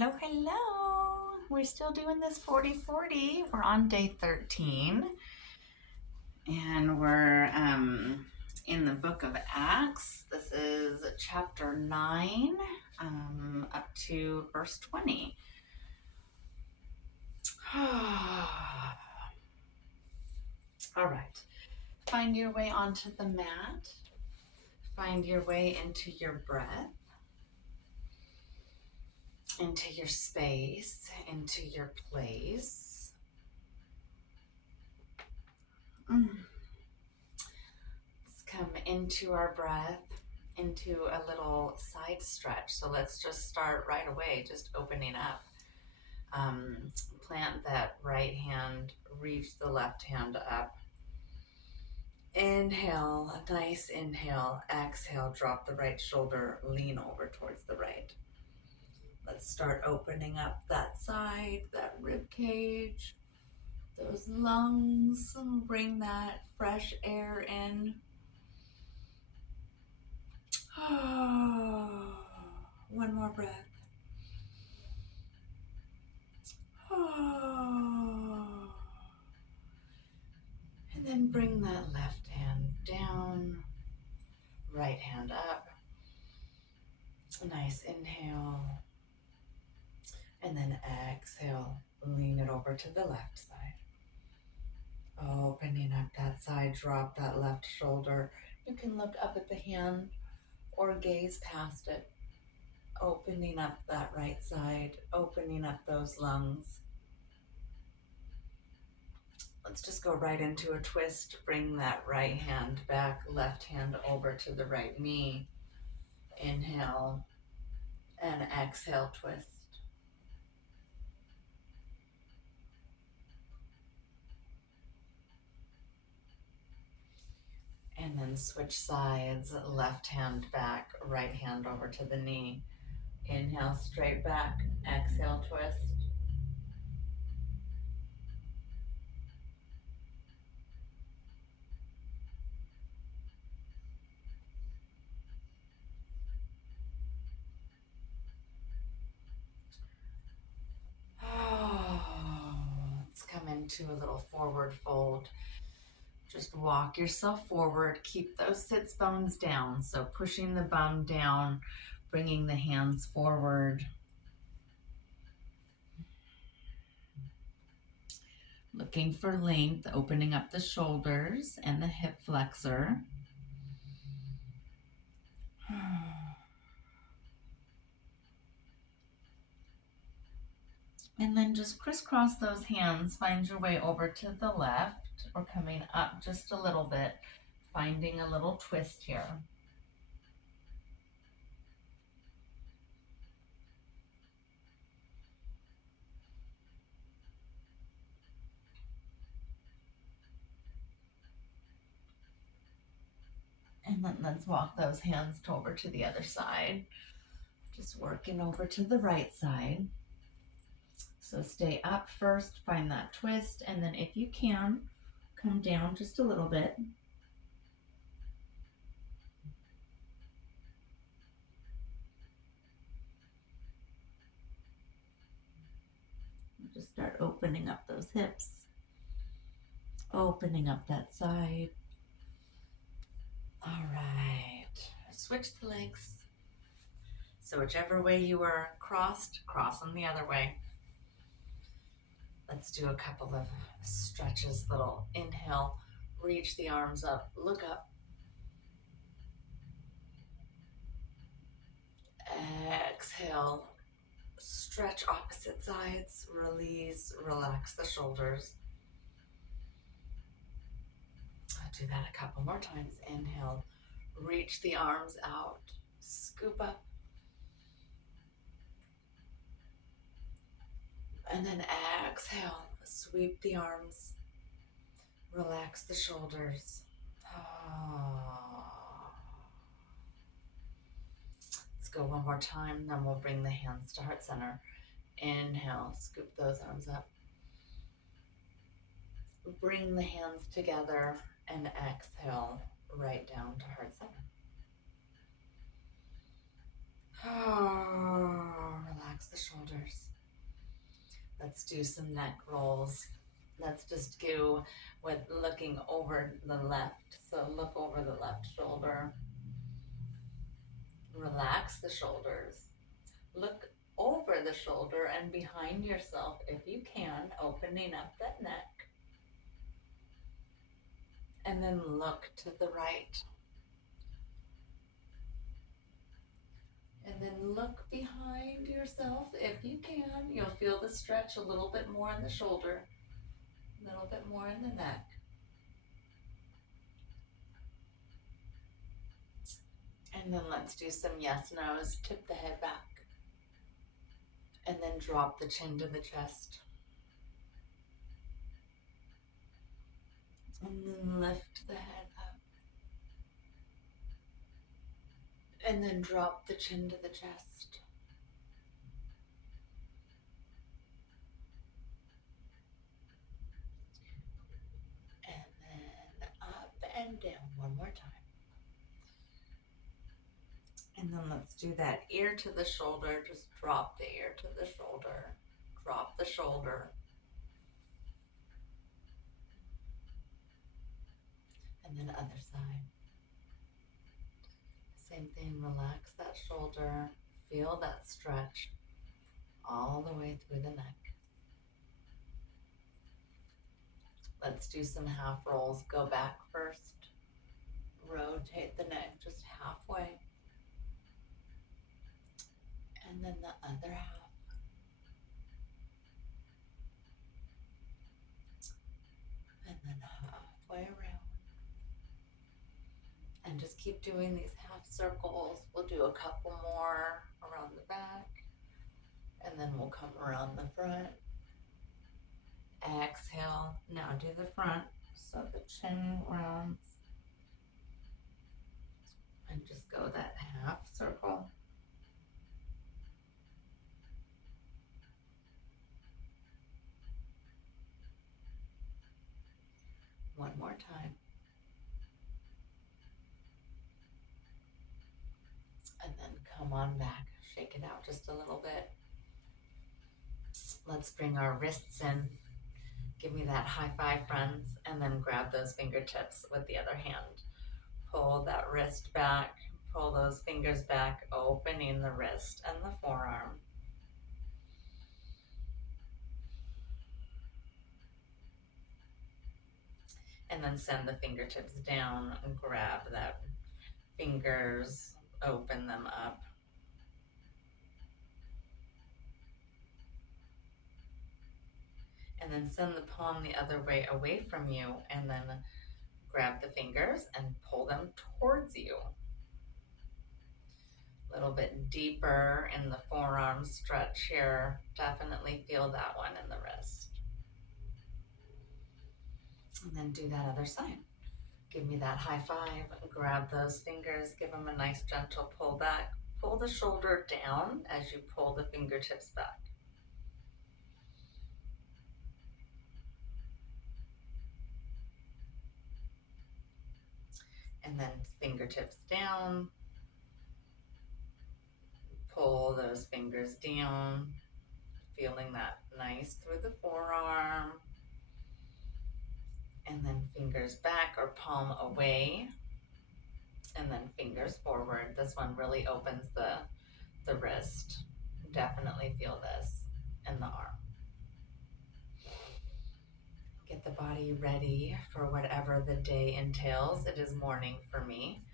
Hello, hello. We're still doing this 40-40. We're on day 13. And we're in the book of Acts. This is chapter 9 up to verse 20. All right. Find your way onto the mat. Find your way into your breath, into your space, into your place. Let's come into our breath, into a little side stretch. So let's just start right away, just opening up. Plant that right hand, reach the left hand up. Inhale, a nice inhale. Exhale, drop the right shoulder, lean over towards the right. Let's start opening up that side, that rib cage, those lungs. Bring that fresh air in. One more breath. And then bring that left hand down, right hand up. Nice inhale. And then exhale, lean it over to the left side. Opening up that side, drop that left shoulder. You can look up at the hand or gaze past it. Opening up that right side, opening up those lungs. Let's just go right into a twist. Bring that right hand back, left hand over to the right knee. Inhale and exhale, twist. And then switch sides, left hand back, right hand over to the knee. Inhale, straight back, exhale, twist. Let's come into a little forward fold. Just walk yourself forward. Keep those sits bones down. So pushing the bum down, bringing the hands forward. Looking for length, opening up the shoulders and the hip flexor. And then just crisscross those hands. Find your way over to the left or coming up just a little bit, finding a little twist here. And then let's walk those hands over to the other side. Just working over to the right side. So stay up first, find that twist, and then if you can, come down just a little bit. Just start opening up those hips, opening up that side. All right, switch the legs. So whichever way you were crossed, cross them the other way. Let's do a couple of stretches, little inhale, reach the arms up, look up. Exhale, stretch opposite sides, release, relax the shoulders. I'll do that a couple more times. Inhale, reach the arms out, scoop up. And then exhale, sweep the arms, relax the shoulders. Let's go one more time, then we'll bring the hands to heart center. Inhale, scoop those arms up. Bring the hands together and exhale right down to heart center. Relax the shoulders. Let's do some neck rolls. Let's just go with looking over the left. So look over the left shoulder. Relax the shoulders. Look over the shoulder and behind yourself if you can, opening up that neck. And then look to the right. And then look behind yourself if you can. You'll feel the stretch a little bit more in the shoulder, a little bit more in the neck. And then let's do some yes, no's. Tip the head back. And then drop the chin to the chest. And then lift the head up. And then drop the chin to the chest. And then up and down one more time. And then let's do that ear to the shoulder. Just drop the ear to the shoulder. Drop the shoulder. And then other side. Same thing, relax that shoulder. Feel that stretch all the way through the neck. Let's do some half rolls. Go back first. Rotate the neck just halfway. And then the other half. And then halfway around. And just keep doing these half circles. We'll do a couple more around the back. And then we'll come around the front. Exhale. Now do the front. So the chin rounds. And just go that half circle. One more time. And then come on back. Shake it out just a little bit. Let's bring our wrists in. Give me that high five, friends. And then grab those fingertips with the other hand. Pull that wrist back. Pull those fingers back, opening the wrist and the forearm. And then send the fingertips down and grab that fingers, open them up. And then send the palm the other way away from you and then grab the fingers and pull them towards you. A little bit deeper in the forearm stretch here. Definitely feel that one in the wrist. And then do that other side. Give me that high five. Grab those fingers. Give them a nice gentle pull back. Pull the shoulder down as you pull the fingertips back. And then fingertips down. Pull those fingers down. Feeling that nice through the forearm. And then fingers back or palm away. And then fingers forward. This one really opens the wrist. Definitely feel this in the arm. Get the body ready for whatever the day entails. It is morning for me.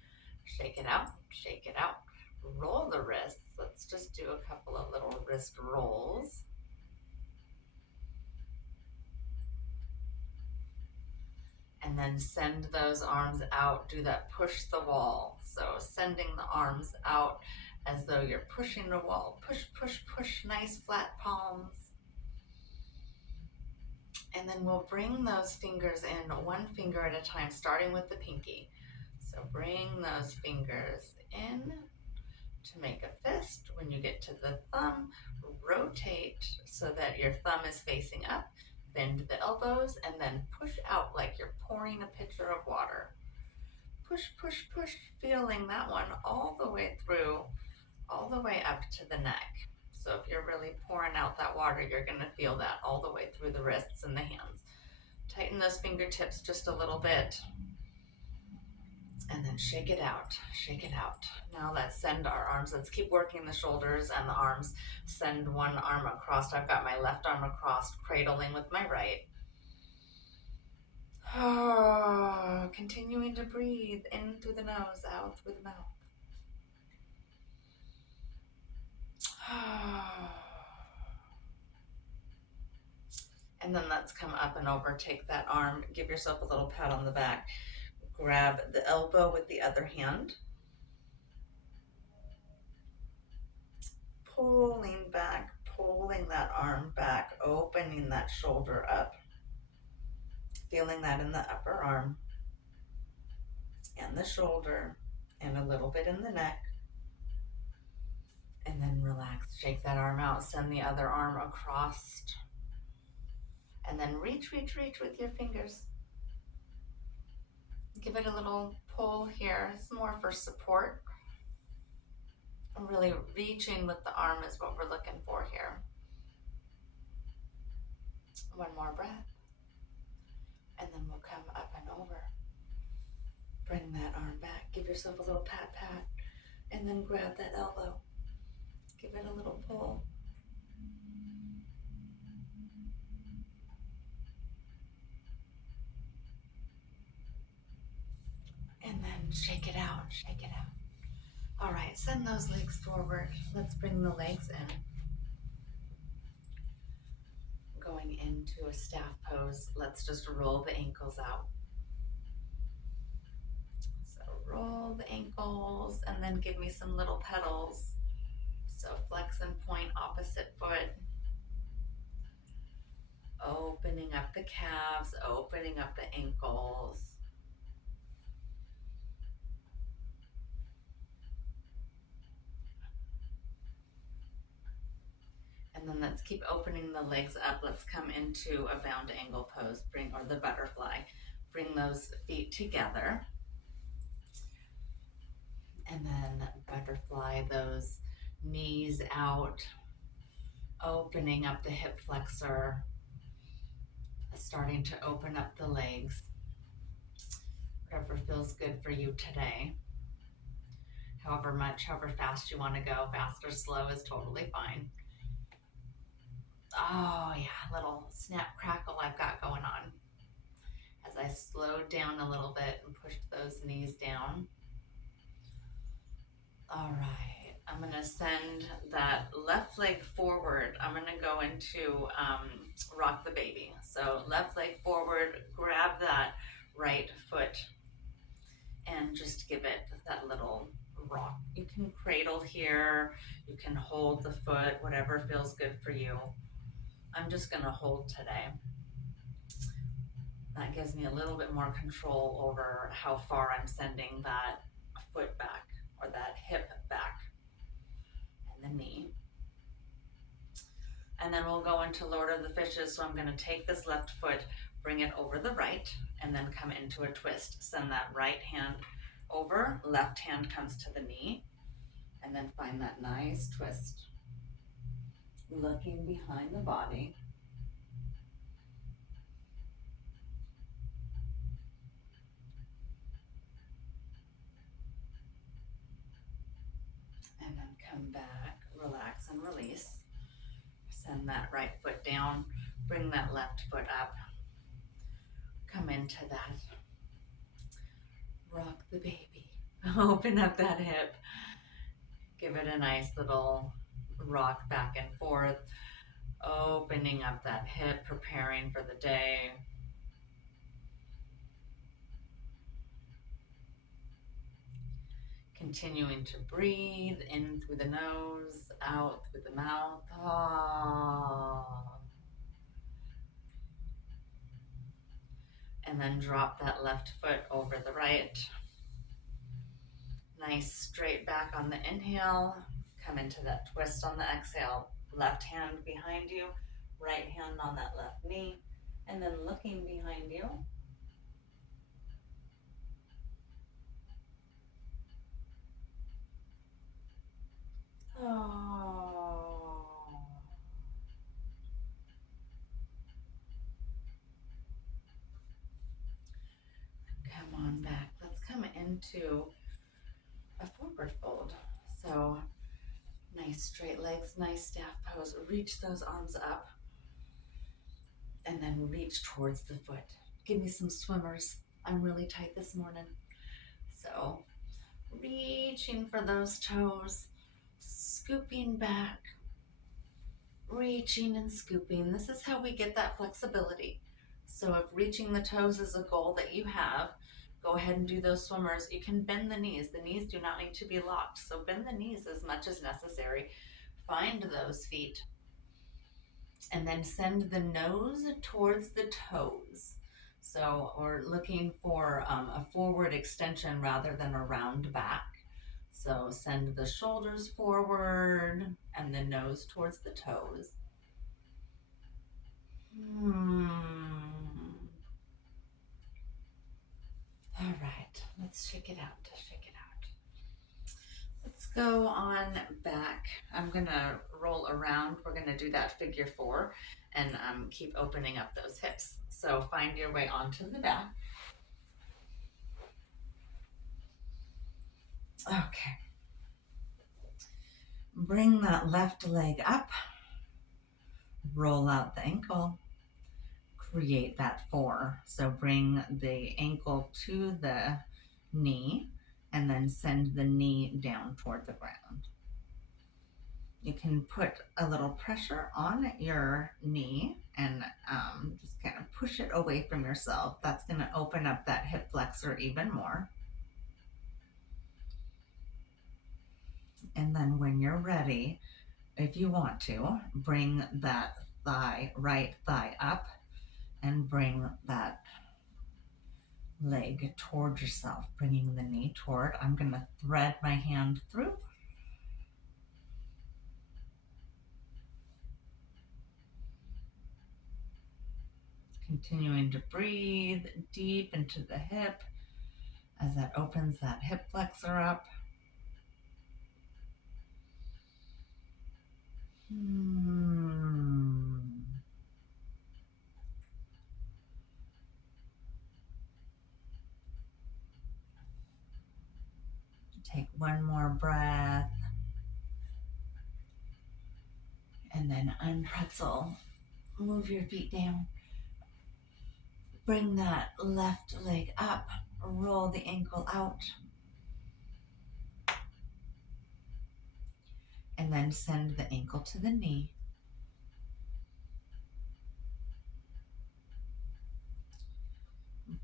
Shake it out, shake it out. Roll the wrists. Let's just do a couple of little wrist rolls. And then send those arms out. Do that push the wall. So sending the arms out as though you're pushing the wall. Push, push, push. Nice flat palms. And then we'll bring those fingers in one finger at a time, starting with the pinky. So bring those fingers in to make a fist. When you get to the thumb, rotate so that your thumb is facing up. Bend the elbows and then push out like you're pouring a pitcher of water. Push, push, push, feeling that one all the way through, all the way up to the neck. So if you're really pouring out that water, you're going to feel that all the way through the wrists and the hands. Tighten those fingertips just a little bit. And then shake it out, shake it out. Now let's send our arms. Let's keep working the shoulders and the arms. Send one arm across. I've got my left arm across, cradling with my right. Continuing to breathe in through the nose, out through the mouth. And then let's come up and over. Take that arm. Give yourself a little pat on the back. Grab the elbow with the other hand. Pulling back, pulling that arm back, opening that shoulder up. Feeling that in the upper arm and the shoulder and a little bit in the neck. And then relax, shake that arm out, send the other arm across. And then reach, reach, reach with your fingers. Give it a little pull here. It's more for support. And really reaching with the arm is what we're looking for here. One more breath. And then we'll come up and over. Bring that arm back. Give yourself a little pat, pat. And then grab that elbow. Give it a little pull. And then shake it out, shake it out. All right, send those legs forward. Let's bring the legs in. Going into a staff pose, let's just roll the ankles out. So roll the ankles and then give me some little petals. So flex and point opposite foot. Opening up the calves, opening up the ankles. And then let's keep opening the legs up. Let's come into a bound angle pose, or the butterfly. Bring those feet together. And then butterfly those knees out, opening up the hip flexor, starting to open up the legs. Whatever feels good for you today. However fast you want to go, fast or slow is totally fine. Oh yeah, little snap crackle I've got going on. As I slowed down a little bit and pushed those knees down. All right, I'm gonna send that left leg forward. I'm gonna go into rock the baby. So left leg forward, grab that right foot and just give it that little rock. You can cradle here, you can hold the foot, whatever feels good for you. I'm just gonna hold today. That gives me a little bit more control over how far I'm sending that foot back or that hip back and the knee. And then we'll go into Lord of the Fishes. So I'm going to take this left foot, bring it over the right, and then come into a twist. Send that right hand over, left hand comes to the knee, and then find that nice twist. Looking behind the body. And then come back, relax and release. Send that right foot down, bring that left foot up. Come into that. Rock the baby. Open up that hip. Give it a nice little rock back and forth. Opening up that hip, preparing for the day. Continuing to breathe in through the nose, out through the mouth. And then drop that left foot over the right. Nice straight back on the inhale. Come into that twist on the exhale. Left hand behind you, right hand on that left knee, and then looking behind you. into a forward fold. So nice straight legs, nice staff pose. Reach those arms up and then reach towards the foot. Give me some swimmers. I'm really tight this morning. So reaching for those toes, scooping back, reaching and scooping. This is how we get that flexibility. So if reaching the toes is a goal that you have, go ahead and do those swimmers. You can bend the knees. The knees do not need to be locked. So bend the knees as much as necessary. Find those feet. And then send the nose towards the toes. So we're looking for a forward extension rather than a round back. So send the shoulders forward and the nose towards the toes. All right, let's shake it out, shake it out. Let's go on back. I'm gonna roll around. We're gonna do that figure 4 and keep opening up those hips. So find your way onto the back. Okay. Bring that left leg up. Roll out the ankle. Create that 4. So bring the ankle to the knee and then send the knee down toward the ground. You can put a little pressure on your knee and just kind of push it away from yourself. That's going to open up that hip flexor even more. And then when you're ready, if you want to, bring that right thigh up and bring that leg toward yourself, bringing the knee toward. I'm going to thread my hand through. Continuing to breathe deep into the hip as that opens that hip flexor up. Take one more breath and then unpretzel. Move your feet down. Bring that left leg up. Roll the ankle out. And then send the ankle to the knee.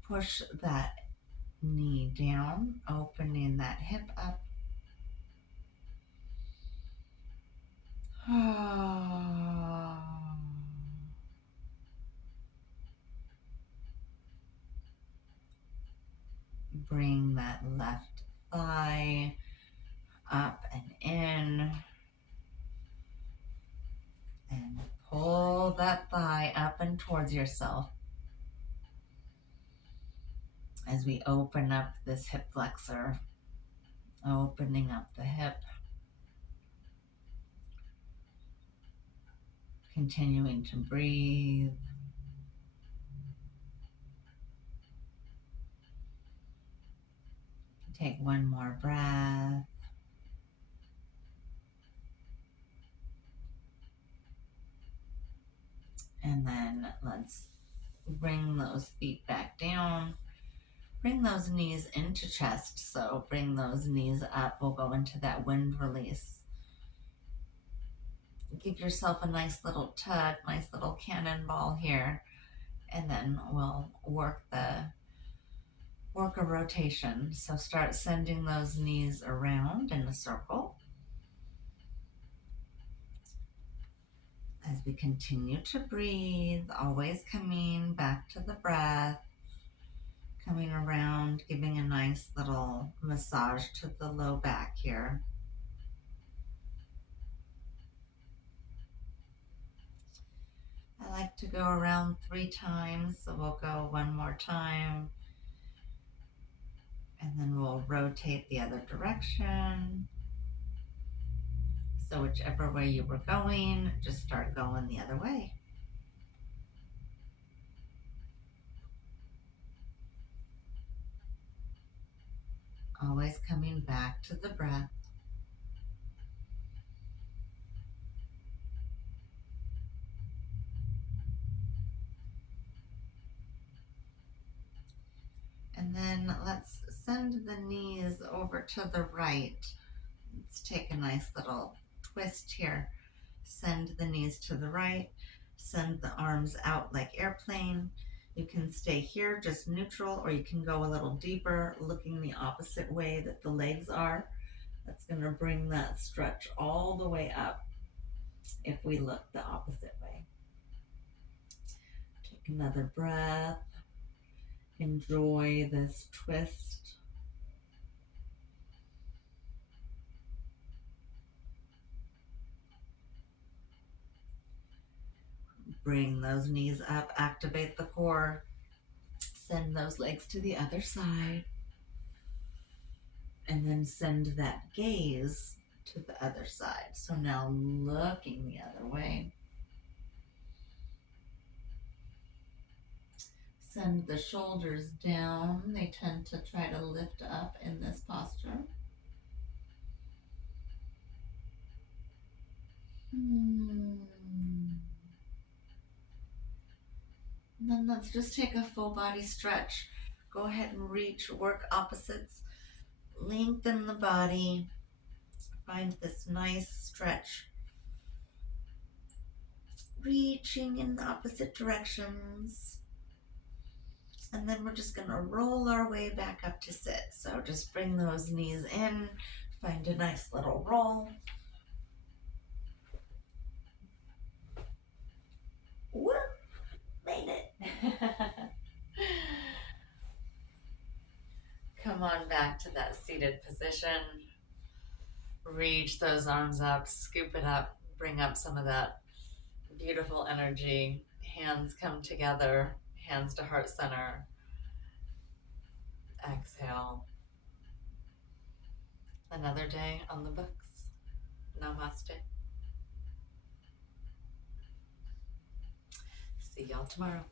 Push that knee down, opening that hip up. Bring that left thigh up and in. And pull that thigh up and towards yourself as we open up this hip flexor, opening up the hip, continuing to breathe. Take one more breath. And then let's bring those feet back down. Bring those knees into chest. So bring those knees up. We'll go into that wind release. Give yourself a nice little tug, nice little cannonball here. And then we'll work a rotation. So start sending those knees around in a circle. As we continue to breathe, always coming back to the breath, coming around, giving a nice little massage to the low back here. I like to go around 3 times, so we'll go one more time. And then we'll rotate the other direction. So whichever way you were going, just start going the other way. Always coming back to the breath. And then let's send the knees over to the right. Let's take a nice little twist here. Send the knees to the right. Send the arms out like airplane. You can stay here, just neutral, or you can go a little deeper, looking the opposite way that the legs are. That's going to bring that stretch all the way up if we look the opposite way. Take another breath. Enjoy this twist. Bring those knees up, activate the core. Send those legs to the other side. And then send that gaze to the other side. So now looking the other way. Send the shoulders down. They tend to try to lift up in this posture. And then let's just take a full body stretch. Go ahead and reach, work opposites. Lengthen the body. Find this nice stretch. Reaching in the opposite directions. And then we're just going to roll our way back up to sit. So just bring those knees in. Find a nice little roll. Woo! Made it. Come on back to that seated position. Reach those arms up, scoop it up, bring up some of that beautiful energy. Hands come together, hands to heart center. Exhale. Another day on the books. Namaste. See y'all tomorrow.